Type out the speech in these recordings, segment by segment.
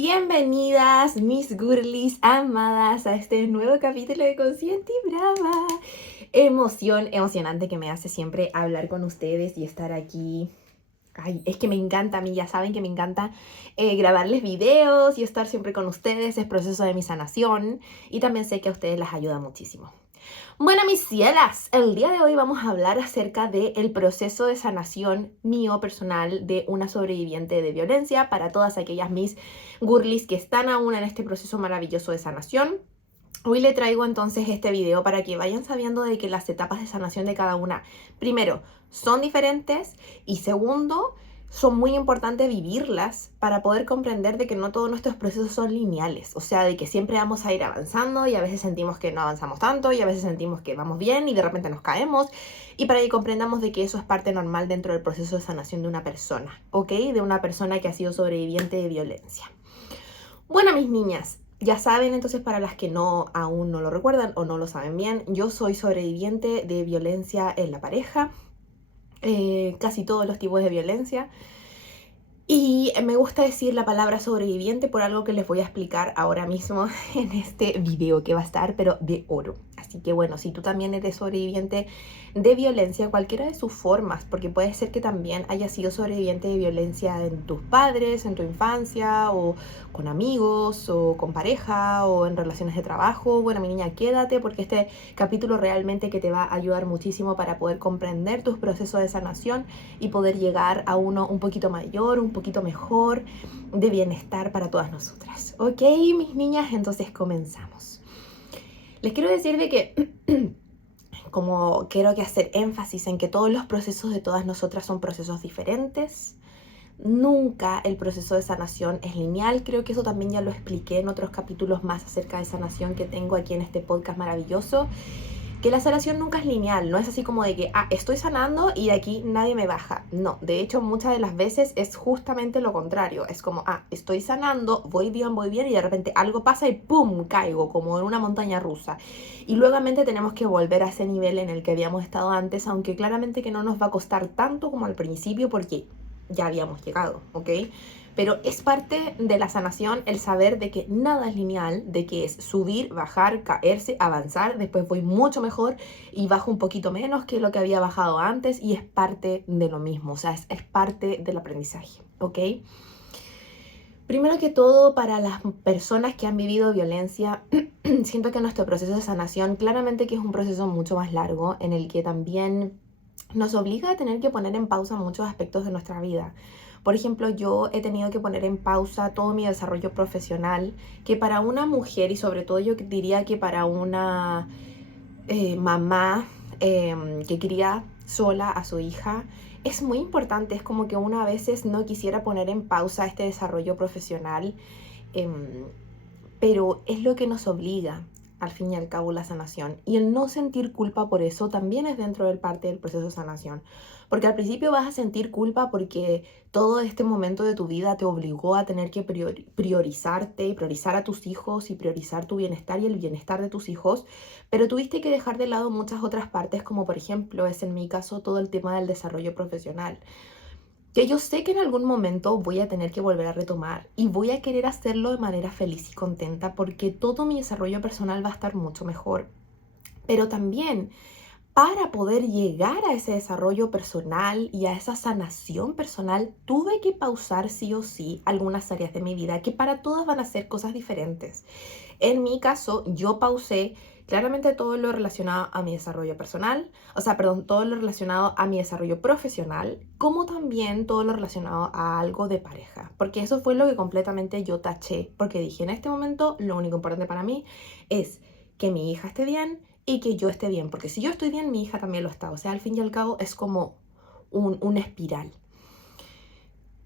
Bienvenidas, mis girlies amadas, a este nuevo capítulo de Consciente y Brava. Emocionante que me hace siempre hablar con ustedes y estar aquí. Ay, es que me encanta a mí, ya saben que me encanta grabarles videos y estar siempre con ustedes, es proceso de mi sanación y también sé que a ustedes les ayuda muchísimo. Bueno, mis cielas, el día de hoy vamos a hablar acerca del proceso de sanación mío personal de una sobreviviente de violencia para todas aquellas mis girlies que están aún en este proceso maravilloso de sanación. Hoy le traigo entonces este video para que vayan sabiendo de que las etapas de sanación de cada una, primero, son diferentes y segundo, son muy importantes vivirlas para poder comprender de que no todos nuestros procesos son lineales, o sea, de que siempre vamos a ir avanzando y a veces sentimos que no avanzamos tanto y a veces sentimos que vamos bien y de repente nos caemos y para que comprendamos de que eso es parte normal dentro del proceso de sanación de una persona, ¿ok? De una persona que ha sido sobreviviente de violencia. Bueno, mis niñas, ya saben, entonces para las que aún no lo recuerdan o no lo saben bien, yo soy sobreviviente de violencia en la pareja, casi todos los tipos de violencia. Y me gusta decir la palabra sobreviviente por algo que les voy a explicar ahora mismo en este video que va a estar, pero de oro. Así que bueno, si tú también eres sobreviviente de violencia, cualquiera de sus formas, porque puede ser que también hayas sido sobreviviente de violencia en tus padres, en tu infancia, o con amigos, o con pareja, o en relaciones de trabajo. Bueno, mi niña, quédate porque este capítulo realmente que te va a ayudar muchísimo para poder comprender tus procesos de sanación y poder llegar a uno un poquito mayor, un poquito mejor, de bienestar para todas nosotras. Ok, mis niñas, entonces comenzamos. Les quiero decir de que como quiero que hacer énfasis en que todos los procesos de todas nosotras son procesos diferentes. Nunca el proceso de sanación es lineal. Creo que eso también ya lo expliqué en otros capítulos más acerca de sanación que tengo aquí en este podcast maravilloso. Que la sanación nunca es lineal, no es así como de que, estoy sanando y de aquí nadie me baja. No, de hecho muchas de las veces es justamente lo contrario. Es como, estoy sanando, voy bien y de repente algo pasa y ¡pum! Caigo como en una montaña rusa. Y luego tenemos que volver a ese nivel en el que habíamos estado antes, aunque claramente que no nos va a costar tanto como al principio porque ya habíamos llegado, ¿ok? Pero es parte de la sanación el saber de que nada es lineal, de que es subir, bajar, caerse, avanzar, después voy mucho mejor y bajo un poquito menos que lo que había bajado antes y es parte de lo mismo, o sea, es parte del aprendizaje, ¿ok? Primero que todo, para las personas que han vivido violencia, siento que nuestro proceso de sanación claramente que es un proceso mucho más largo en el que también nos obliga a tener que poner en pausa muchos aspectos de nuestra vida. Por ejemplo, yo he tenido que poner en pausa todo mi desarrollo profesional, que para una mujer y sobre todo yo diría que para una mamá que cría sola a su hija, es muy importante. Es como que uno a veces no quisiera poner en pausa este desarrollo profesional, em, pero es lo que nos obliga al fin y al cabo la sanación. Y el no sentir culpa por eso también es dentro del parte del proceso de sanación. Porque al principio vas a sentir culpa porque todo este momento de tu vida te obligó a tener que priorizarte y priorizar a tus hijos y priorizar tu bienestar y el bienestar de tus hijos, pero tuviste que dejar de lado muchas otras partes, como por ejemplo es en mi caso todo el tema del desarrollo profesional, que yo sé que en algún momento voy a tener que volver a retomar y voy a querer hacerlo de manera feliz y contenta porque todo mi desarrollo personal va a estar mucho mejor. Pero también para poder llegar a ese desarrollo personal y a esa sanación personal, tuve que pausar sí o sí algunas áreas de mi vida que para todas van a ser cosas diferentes. En mi caso, yo pausé claramente todo lo relacionado a mi desarrollo personal, todo lo relacionado a mi desarrollo profesional, como también todo lo relacionado a algo de pareja, porque eso fue lo que completamente yo taché, porque dije, en este momento lo único importante para mí es que mi hija esté bien y que yo esté bien, porque si yo estoy bien, mi hija también lo está, o sea, al fin y al cabo es como una espiral.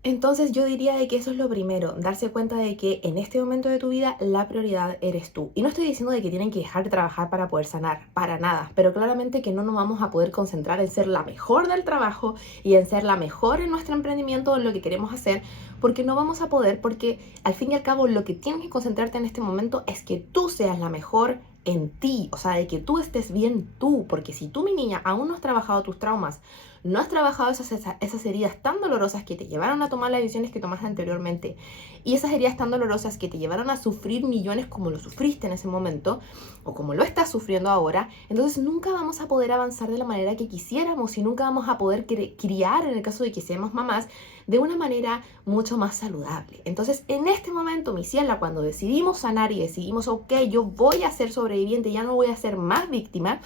Entonces yo diría de que eso es lo primero, darse cuenta de que en este momento de tu vida la prioridad eres tú. Y no estoy diciendo de que tienen que dejar de trabajar para poder sanar, para nada, pero claramente que no nos vamos a poder concentrar en ser la mejor del trabajo y en ser la mejor en nuestro emprendimiento, en lo que queremos hacer, porque no vamos a poder, porque al fin y al cabo lo que tienes que concentrarte en este momento es que tú seas la mejor en ti, o sea, de que tú estés bien tú, porque si tú, mi niña, aún no has trabajado tus traumas, no has trabajado esas heridas tan dolorosas que te llevaron a tomar las decisiones que tomaste anteriormente y esas heridas tan dolorosas que te llevaron a sufrir millones como lo sufriste en ese momento o como lo estás sufriendo ahora, entonces nunca vamos a poder avanzar de la manera que quisiéramos y nunca vamos a poder criar, en el caso de que seamos mamás, de una manera mucho más saludable. Entonces, en este momento, mi ciela, cuando decidimos sanar y decidimos, ok, yo voy a ser sobreviviente, ya no voy a ser más víctima,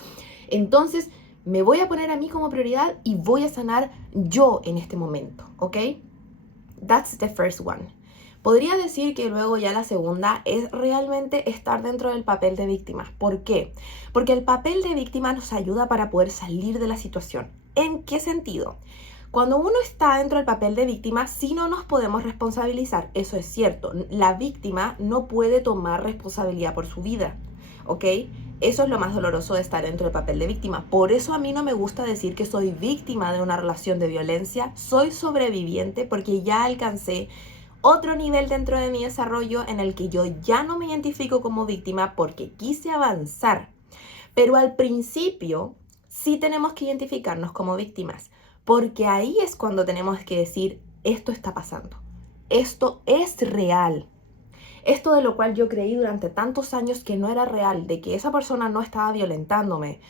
entonces me voy a poner a mí como prioridad y voy a sanar yo en este momento, ¿ok? That's the first one. Podría decir que luego ya la segunda es realmente estar dentro del papel de víctima. ¿Por qué? Porque el papel de víctima nos ayuda para poder salir de la situación. ¿En qué sentido? Cuando uno está dentro del papel de víctima, sí no nos podemos responsabilizar. Eso es cierto. La víctima no puede tomar responsabilidad por su vida, ¿ok? Eso es lo más doloroso de estar dentro del papel de víctima. Por eso a mí no me gusta decir que soy víctima de una relación de violencia. Soy sobreviviente porque ya alcancé otro nivel dentro de mi desarrollo en el que yo ya no me identifico como víctima porque quise avanzar. Pero al principio sí tenemos que identificarnos como víctimas, porque ahí es cuando tenemos que decir, esto está pasando, esto es real. Esto de lo cual yo creí durante tantos años que no era real, de que esa persona no estaba violentándome,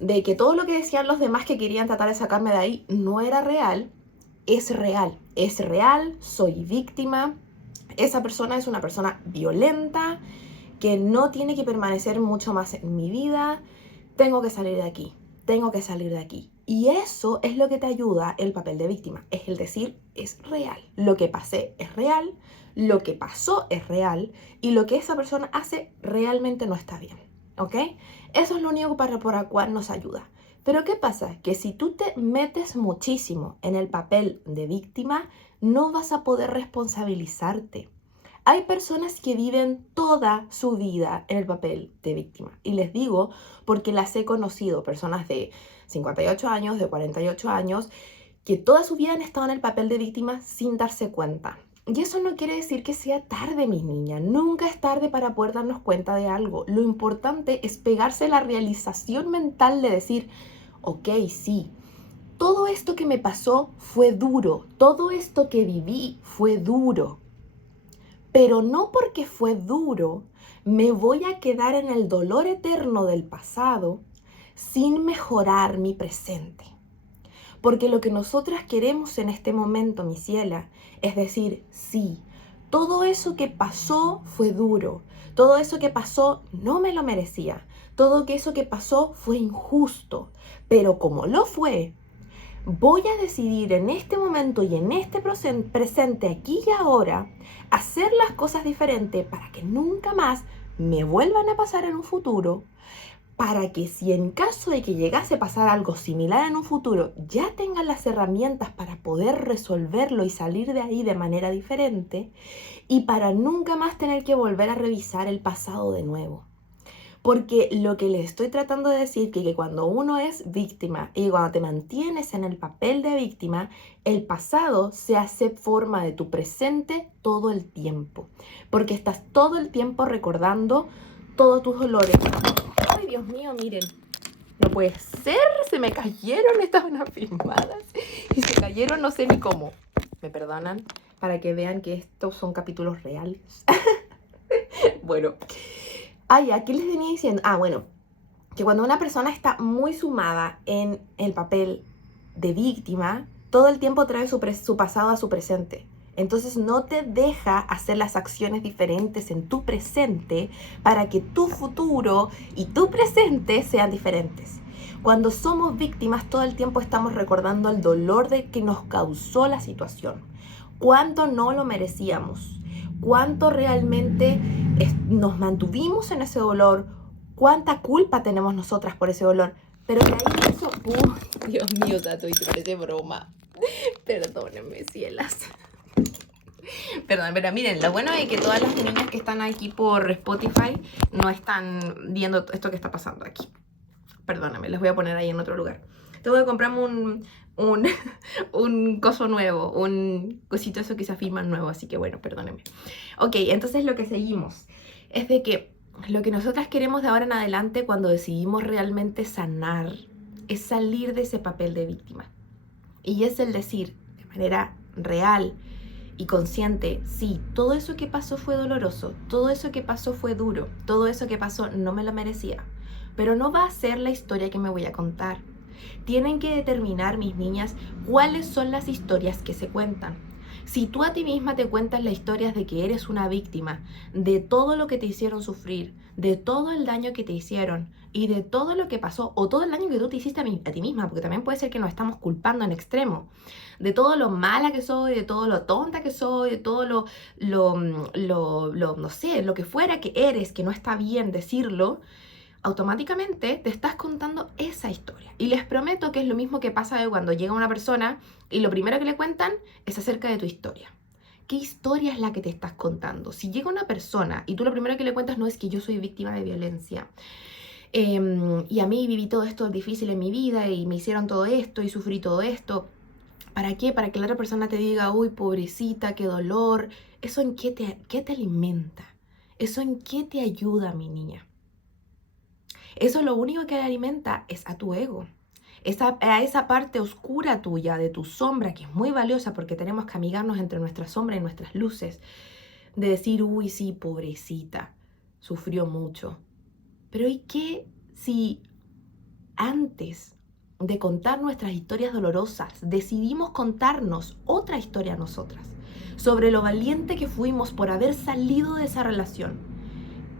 de que todo lo que decían los demás que querían tratar de sacarme de ahí no era real, es real, soy víctima, esa persona es una persona violenta que no tiene que permanecer mucho más en mi vida, tengo que salir de aquí, tengo que salir de aquí. Y eso es lo que te ayuda el papel de víctima, es el decir, es real, lo que pasé es real, lo que pasó es real y lo que esa persona hace realmente no está bien, ¿ok? Eso es lo único por el cual nos ayuda. Pero ¿qué pasa? Que si tú te metes muchísimo en el papel de víctima, no vas a poder responsabilizarte. Hay personas que viven toda su vida en el papel de víctima. Y les digo porque las he conocido, personas de 58 años, de 48 años, que toda su vida han estado en el papel de víctima sin darse cuenta. Y eso no quiere decir que sea tarde, mis niñas. Nunca es tarde para poder darnos cuenta de algo. Lo importante es pegarse la realización mental de decir, ok, sí, todo esto que me pasó fue duro, todo esto que viví fue duro, pero no porque fue duro me voy a quedar en el dolor eterno del pasado sin mejorar mi presente. Porque lo que nosotras queremos en este momento, mi ciela, es decir, sí, todo eso que pasó fue duro, todo eso que pasó no me lo merecía, todo eso que pasó fue injusto, pero como lo fue, voy a decidir en este momento y en este presente, aquí y ahora, hacer las cosas diferentes para que nunca más me vuelvan a pasar en un futuro, para que si en caso de que llegase a pasar algo similar en un futuro, ya tengan las herramientas para poder resolverlo y salir de ahí de manera diferente, y para nunca más tener que volver a revisar el pasado de nuevo. Porque lo que les estoy tratando de decir que cuando uno es víctima y cuando te mantienes en el papel de víctima, el pasado se hace forma de tu presente todo el tiempo. Porque estás todo el tiempo recordando todos tus dolores. Ay, Dios mío, miren. No puede ser, se me cayeron, estaban afirmadas. Y se cayeron no sé ni cómo. ¿Me perdonan? Para que vean que estos son capítulos reales. Bueno. Ay, ¿a qué les venía diciendo? Bueno, que cuando una persona está muy sumada en el papel de víctima, todo el tiempo trae su pasado a su presente. Entonces no te deja hacer las acciones diferentes en tu presente para que tu futuro y tu presente sean diferentes. Cuando somos víctimas, todo el tiempo estamos recordando el dolor de que nos causó la situación. Cuánto no lo merecíamos. Cuánto realmente nos mantuvimos en ese dolor, cuánta culpa tenemos nosotras por ese dolor, pero de ahí eso, Dios mío, Tato, y te parece broma, perdónenme, cielas. Perdón, pero miren, lo bueno es que todas las niñas que están aquí por Spotify no están viendo esto que está pasando aquí. Perdónenme, les voy a poner ahí en otro lugar. Tengo que comprarme un coso nuevo, un cosito eso que se afirma nuevo, así que bueno, perdónenme. Ok, entonces lo que seguimos es de que lo que nosotras queremos de ahora en adelante cuando decidimos realmente sanar es salir de ese papel de víctima. Y es el decir de manera real y consciente, sí, todo eso que pasó fue doloroso, todo eso que pasó fue duro, todo eso que pasó no me lo merecía, pero no va a ser la historia que me voy a contar. Tienen que determinar, mis niñas, cuáles son las historias que se cuentan. Si tú a ti misma te cuentas las historias de que eres una víctima, de todo lo que te hicieron sufrir, de todo el daño que te hicieron y de todo lo que pasó, o todo el daño que tú te hiciste a ti misma, porque también puede ser que nos estamos culpando en extremo, de todo lo mala que soy, de todo lo tonta que soy, de todo no sé, lo que fuera que eres, que no está bien decirlo, automáticamente te estás contando esa historia. Y les prometo que es lo mismo que pasa de cuando llega una persona y lo primero que le cuentan es acerca de tu historia. ¿Qué historia es la que te estás contando? Si llega una persona y tú lo primero que le cuentas no es que yo soy víctima de violencia, y a mí viví todo esto difícil en mi vida y me hicieron todo esto y sufrí todo esto, ¿para qué? Para que la otra persona te diga, uy, pobrecita, qué dolor. ¿Eso en qué te alimenta? ¿Eso en qué te ayuda, mi niña? Eso lo único que le alimenta es a tu ego, a esa parte oscura tuya, de tu sombra, que es muy valiosa porque tenemos que amigarnos entre nuestra sombra y nuestras luces, de decir, uy, sí, pobrecita, sufrió mucho. Pero ¿y qué si antes de contar nuestras historias dolorosas decidimos contarnos otra historia a nosotras, sobre lo valiente que fuimos por haber salido de esa relación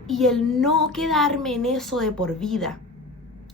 y el no quedarme en eso de por vida?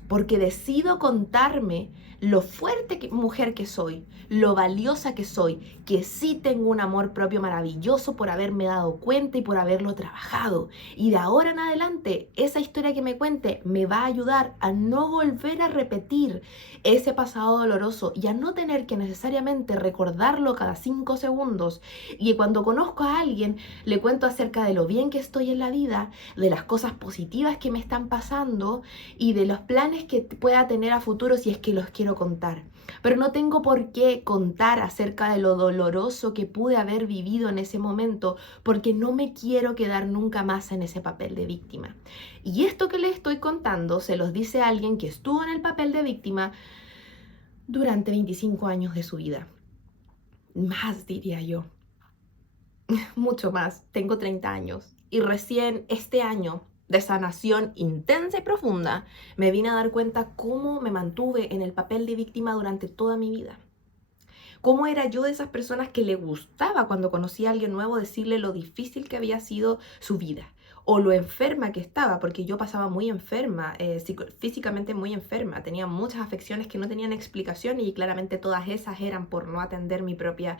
Porque decido contarme lo fuerte mujer que soy, lo valiosa que soy, que sí tengo un amor propio maravilloso por haberme dado cuenta y por haberlo trabajado. Y de ahora en adelante, esa historia que me cuente me va a ayudar a no volver a repetir ese pasado doloroso y a no tener que necesariamente recordarlo cada 5 segundos. Y que cuando conozco a alguien, le cuento acerca de lo bien que estoy en la vida, de las cosas positivas que me están pasando y de los planes que pueda tener a futuro si es que los quiero contar. Pero no tengo por qué contar acerca de lo doloroso que pude haber vivido en ese momento, porque no me quiero quedar nunca más en ese papel de víctima. Y esto que les estoy contando se los dice alguien que estuvo en el papel de víctima durante 25 años de su vida. Más, diría yo. Mucho más. Tengo 30 años. Y recién este año de sanación intensa y profunda, me vine a dar cuenta cómo me mantuve en el papel de víctima durante toda mi vida. Cómo era yo de esas personas que le gustaba cuando conocía a alguien nuevo decirle lo difícil que había sido su vida o lo enferma que estaba, porque yo pasaba muy enferma, físicamente muy enferma, tenía muchas afecciones que no tenían explicación y claramente todas esas eran por no atender mi propia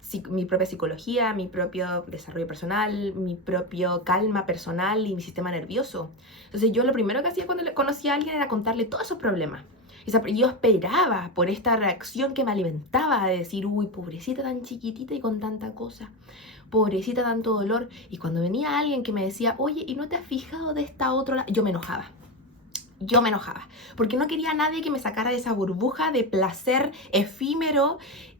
psicología, mi propio desarrollo personal, mi propio calma personal y mi sistema nervioso. Entonces yo lo primero que hacía cuando conocía a alguien era contarle todos esos problemas. Y yo esperaba por esta reacción que me alimentaba de decir, uy, pobrecita tan chiquitita y con tanta cosa, pobrecita tanto dolor. Y cuando venía alguien que me decía, oye, ¿y no te has fijado de esta otra? Yo me enojaba. Porque no quería a nadie que me sacara de esa burbuja de placer efímero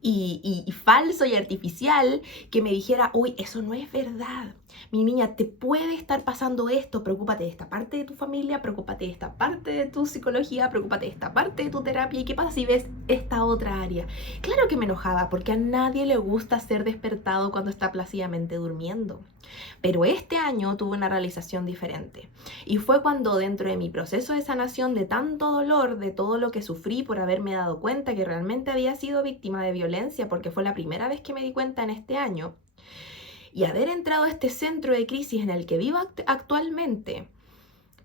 y falso y artificial, que me dijera, uy, eso no es verdad. Mi niña, te puede estar pasando esto, preocúpate de esta parte de tu familia, preocúpate de esta parte de tu psicología, preocúpate de esta parte de tu terapia, ¿y qué pasa si ves esta otra área? Claro que me enojaba, porque a nadie le gusta ser despertado cuando está plácidamente durmiendo. Pero este año tuve una realización diferente, y fue cuando dentro de mi proceso de sanación de tanto dolor, de todo lo que sufrí por haberme dado cuenta que realmente había sido víctima de violencia, porque fue la primera vez que me di cuenta en este año, y haber entrado a este centro de crisis en el que vivo actualmente,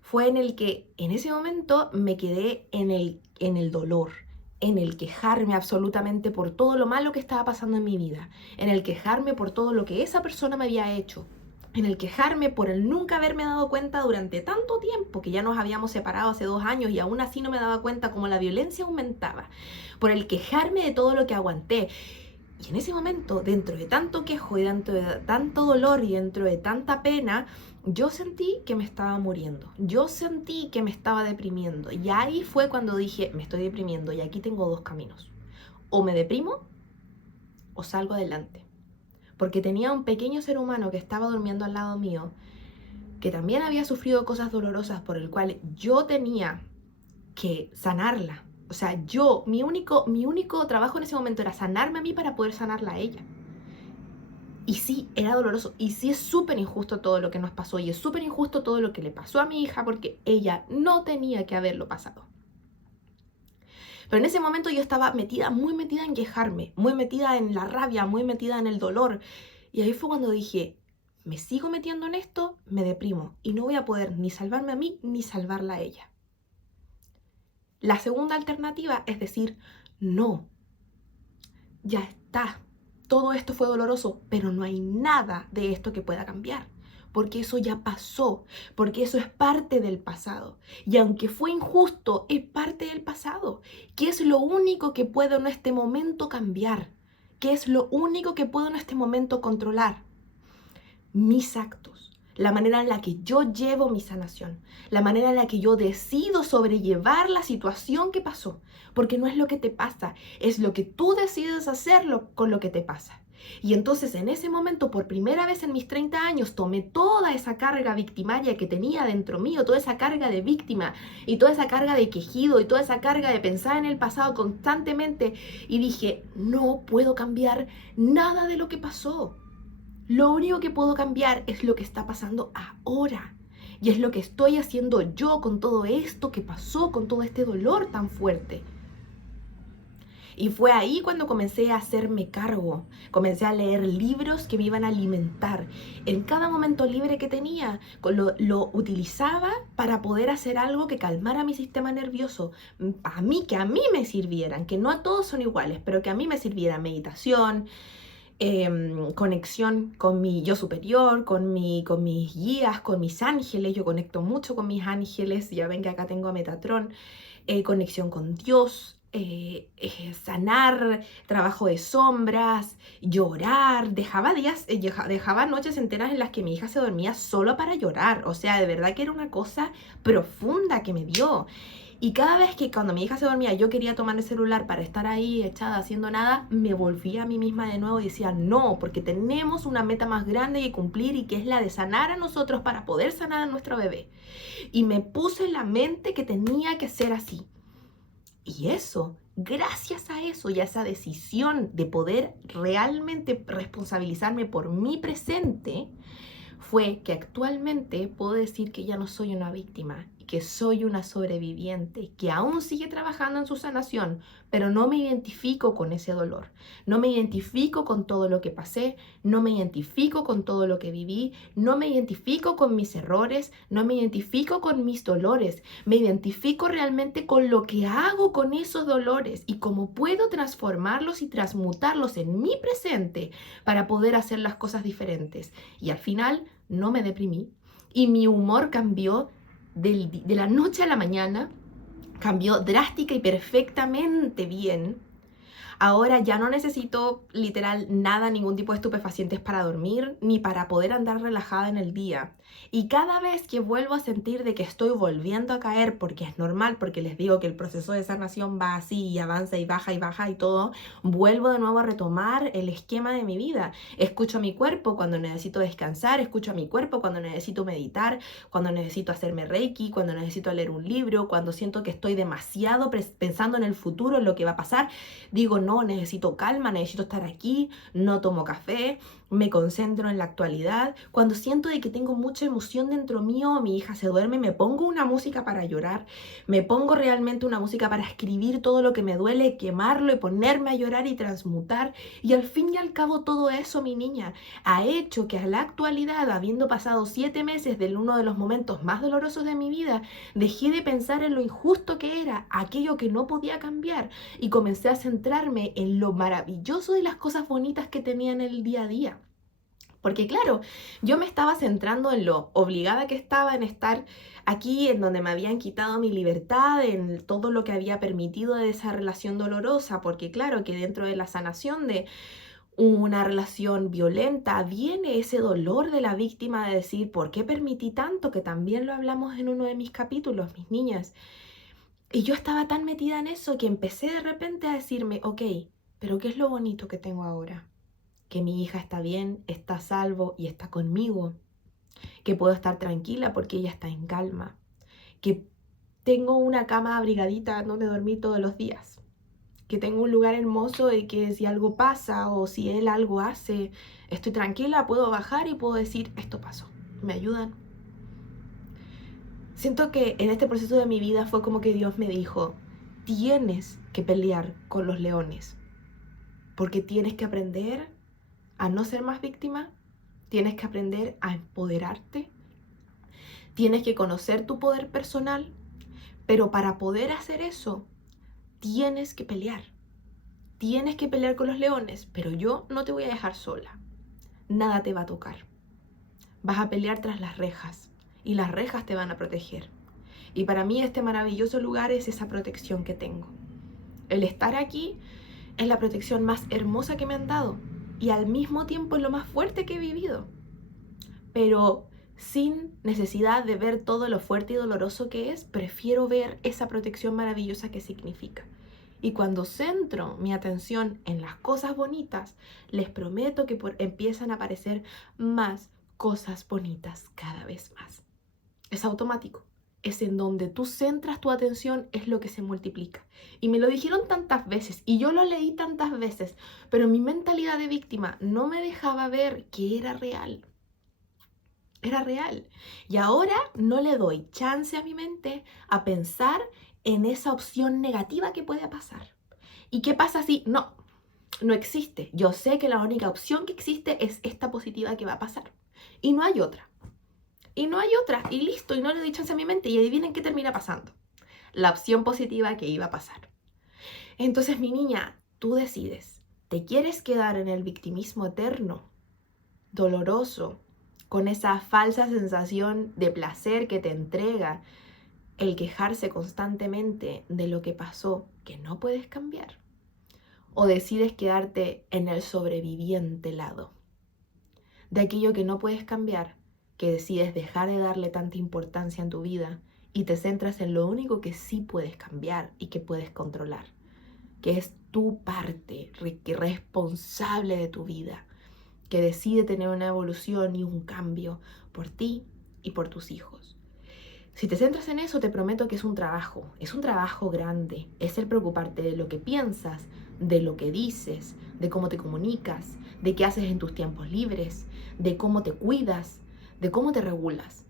fue en el que en ese momento me quedé en el dolor, en el quejarme absolutamente por todo lo malo que estaba pasando en mi vida, en el quejarme por todo lo que esa persona me había hecho, en el quejarme por el nunca haberme dado cuenta durante tanto tiempo, que ya nos habíamos separado hace 2 años y aún así no me daba cuenta cómo la violencia aumentaba, por el quejarme de todo lo que aguanté. Y en ese momento, dentro de tanto quejo y dentro de tanto dolor y dentro de tanta pena, yo sentí que me estaba muriendo. Yo sentí que me estaba deprimiendo. Y ahí fue cuando dije, me estoy deprimiendo y aquí tengo 2 caminos. O me deprimo o salgo adelante. Porque tenía un pequeño ser humano que estaba durmiendo al lado mío, que también había sufrido cosas dolorosas por el cual yo tenía que sanarla. O sea, mi único trabajo en ese momento era sanarme a mí para poder sanarla a ella. Y sí, era doloroso. Y sí es súper injusto todo lo que nos pasó. Y es súper injusto todo lo que le pasó a mi hija porque ella no tenía que haberlo pasado. Pero en ese momento yo estaba muy metida en quejarme, muy metida en la rabia, muy metida en el dolor. Y ahí fue cuando dije, me sigo metiendo en esto, me deprimo. Y no voy a poder ni salvarme a mí ni salvarla a ella. La segunda alternativa es decir, no, ya está. Todo esto fue doloroso, pero no hay nada de esto que pueda cambiar, porque eso ya pasó, porque eso es parte del pasado. Y aunque fue injusto, es parte del pasado. ¿Qué es lo único que puedo en este momento cambiar? ¿Qué es lo único que puedo en este momento controlar? Mis actos, la manera en la que yo llevo mi sanación, la manera en la que yo decido sobrellevar la situación que pasó, porque no es lo que te pasa, es lo que tú decides hacerlo con lo que te pasa. Y entonces en ese momento, por primera vez en mis 30 años, tomé toda esa carga victimaria que tenía dentro mío, toda esa carga de víctima y toda esa carga de quejido y toda esa carga de pensar en el pasado constantemente y dije, no puedo cambiar nada de lo que pasó. Lo único que puedo cambiar es lo que está pasando ahora. Y es lo que estoy haciendo yo con todo esto que pasó, con todo este dolor tan fuerte. Y fue ahí cuando comencé a hacerme cargo. Comencé a leer libros que me iban a alimentar. En cada momento libre que tenía, lo utilizaba para poder hacer algo que calmara mi sistema nervioso. Que a mí me sirvieran, que no a todos son iguales, pero que a mí me sirviera meditación, conexión con mi yo superior, con mis guías, con mis ángeles. Yo conecto mucho con mis ángeles. Ya ven que acá tengo a Metatron. Conexión con Dios, sanar, trabajo de sombras, llorar. Dejaba noches enteras en las que mi hija se dormía solo para llorar. O sea, de verdad que era una cosa profunda que me dio. Y cada vez que cuando mi hija se dormía yo quería tomar el celular para estar ahí echada haciendo nada, me volvía a mí misma de nuevo y decía no, porque tenemos una meta más grande que cumplir y que es la de sanar a nosotros para poder sanar a nuestro bebé. Y me puse en la mente que tenía que ser así. Y eso, gracias a eso y a esa decisión de poder realmente responsabilizarme por mi presente, fue que actualmente puedo decir que ya no soy una víctima, que soy una sobreviviente, que aún sigue trabajando en su sanación, pero no me identifico con ese dolor, no me identifico con todo lo que pasé, no me identifico con todo lo que viví, no me identifico con mis errores, no me identifico con mis dolores, me identifico realmente con lo que hago con esos dolores y cómo puedo transformarlos y transmutarlos en mi presente para poder hacer las cosas diferentes. Y al final no me deprimí y mi humor cambió de la noche a la mañana, cambió drástica y perfectamente bien. Ahora ya no necesito literal nada, ningún tipo de estupefacientes para dormir, ni para poder andar relajada en el día. Y cada vez que vuelvo a sentir de que estoy volviendo a caer, porque es normal, porque les digo que el proceso de sanación va así y avanza y baja y todo, vuelvo de nuevo a retomar el esquema de mi vida. Escucho a mi cuerpo cuando necesito descansar, escucho a mi cuerpo cuando necesito meditar, cuando necesito hacerme reiki, cuando necesito leer un libro, cuando siento que estoy demasiado pensando en el futuro, en lo que va a pasar. Digo, no, necesito calma, necesito estar aquí, no tomo café, me concentro en la actualidad. Cuando siento de que tengo mucha emoción dentro mío, mi hija se duerme, me pongo una música para llorar, me pongo realmente una música para escribir todo lo que me duele, quemarlo y ponerme a llorar y transmutar. Y al fin y al cabo todo eso, mi niña, ha hecho que a la actualidad, habiendo pasado 7 meses de uno de los momentos más dolorosos de mi vida, dejé de pensar en lo injusto que era, aquello que no podía cambiar, y comencé a centrarme en lo maravilloso de las cosas bonitas que tenía en el día a día. Porque claro, yo me estaba centrando en lo obligada que estaba en estar aquí, en donde me habían quitado mi libertad, en todo lo que había permitido de esa relación dolorosa, porque claro que dentro de la sanación de una relación violenta viene ese dolor de la víctima de decir, ¿por qué permití tanto? Que también lo hablamos en uno de mis capítulos, mis niñas. Y yo estaba tan metida en eso que empecé de repente a decirme, ok, pero ¿qué es lo bonito que tengo ahora? Que mi hija está bien, está a salvo y está conmigo, que puedo estar tranquila porque ella está en calma, que tengo una cama abrigadita donde dormir todos los días, que tengo un lugar hermoso y que si algo pasa o si él algo hace, estoy tranquila, puedo bajar y puedo decir, esto pasó, ¿me ayudan? Siento que en este proceso de mi vida fue como que Dios me dijo, tienes que pelear con los leones, porque tienes que aprender a no ser más víctima, tienes que aprender a empoderarte, tienes que conocer tu poder personal, pero para poder hacer eso, tienes que pelear. Tienes que pelear con los leones, pero yo no te voy a dejar sola. Nada te va a tocar. Vas a pelear tras las rejas y las rejas te van a proteger. Y para mí este maravilloso lugar es esa protección que tengo. El estar aquí es la protección más hermosa que me han dado y al mismo tiempo es lo más fuerte que he vivido. Pero sin necesidad de ver todo lo fuerte y doloroso que es, prefiero ver esa protección maravillosa que significa. Y cuando centro mi atención en las cosas bonitas, les prometo que empiezan a aparecer más cosas bonitas cada vez más. Es automático. Es en donde tú centras tu atención es lo que se multiplica. Y me lo dijeron tantas veces y yo lo leí tantas veces, pero mi mentalidad de víctima no me dejaba ver que era real. Era real. Y ahora no le doy chance a mi mente a pensar en esa opción negativa que puede pasar. ¿Y qué pasa si no existe? Yo sé que la única opción que existe es esta positiva que va a pasar. Y no hay otra. Y no hay otra. Y listo. Y no le doy chance a mi mente. Y adivinen qué termina pasando. La opción positiva que iba a pasar. Entonces, mi niña, tú decides. ¿Te quieres quedar en el victimismo eterno, doloroso, con esa falsa sensación de placer que te entrega el quejarse constantemente de lo que pasó que no puedes cambiar? ¿O decides quedarte en el sobreviviente lado? De aquello que no puedes cambiar, que decides dejar de darle tanta importancia en tu vida y te centras en lo único que sí puedes cambiar y que puedes controlar, que es tu parte responsable de tu vida, que decide tener una evolución y un cambio por ti y por tus hijos. Si te centras en eso, te prometo que es un trabajo grande. Es el preocuparte de lo que piensas, de lo que dices, de cómo te comunicas, de qué haces en tus tiempos libres, de cómo te cuidas, de cómo te regulas.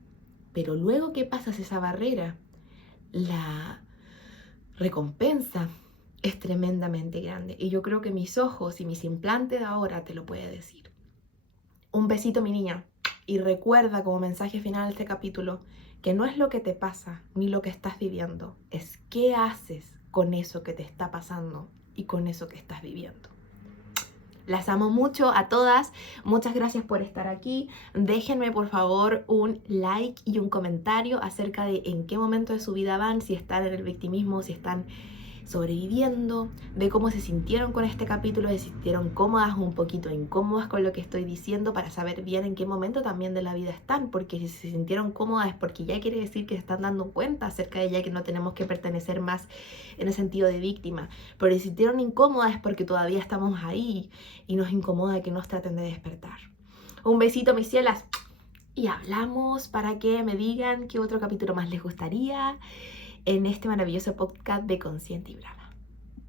Pero luego que pasas esa barrera, la recompensa es tremendamente grande. Y yo creo que mis ojos y mis implantes de ahora te lo pueden decir. Un besito, mi niña. Y recuerda como mensaje final de este capítulo que no es lo que te pasa ni lo que estás viviendo, es qué haces con eso que te está pasando y con eso que estás viviendo. Las amo mucho a todas, muchas gracias por estar aquí. Déjenme por favor un like y un comentario acerca de en qué momento de su vida van, si están en el victimismo, si están sobreviviendo, de cómo se sintieron con este capítulo, si se sintieron cómodas o un poquito incómodas con lo que estoy diciendo, para saber bien en qué momento también de la vida están, porque si se sintieron cómodas es porque ya quiere decir que se están dando cuenta acerca de ella, que no tenemos que pertenecer más en el sentido de víctima, pero si se sintieron incómodas es porque todavía estamos ahí y nos incomoda que nos traten de despertar. Un besito, mis cielas, y hablamos para que me digan qué otro capítulo más les gustaría en este maravilloso podcast de Consciente y Brava.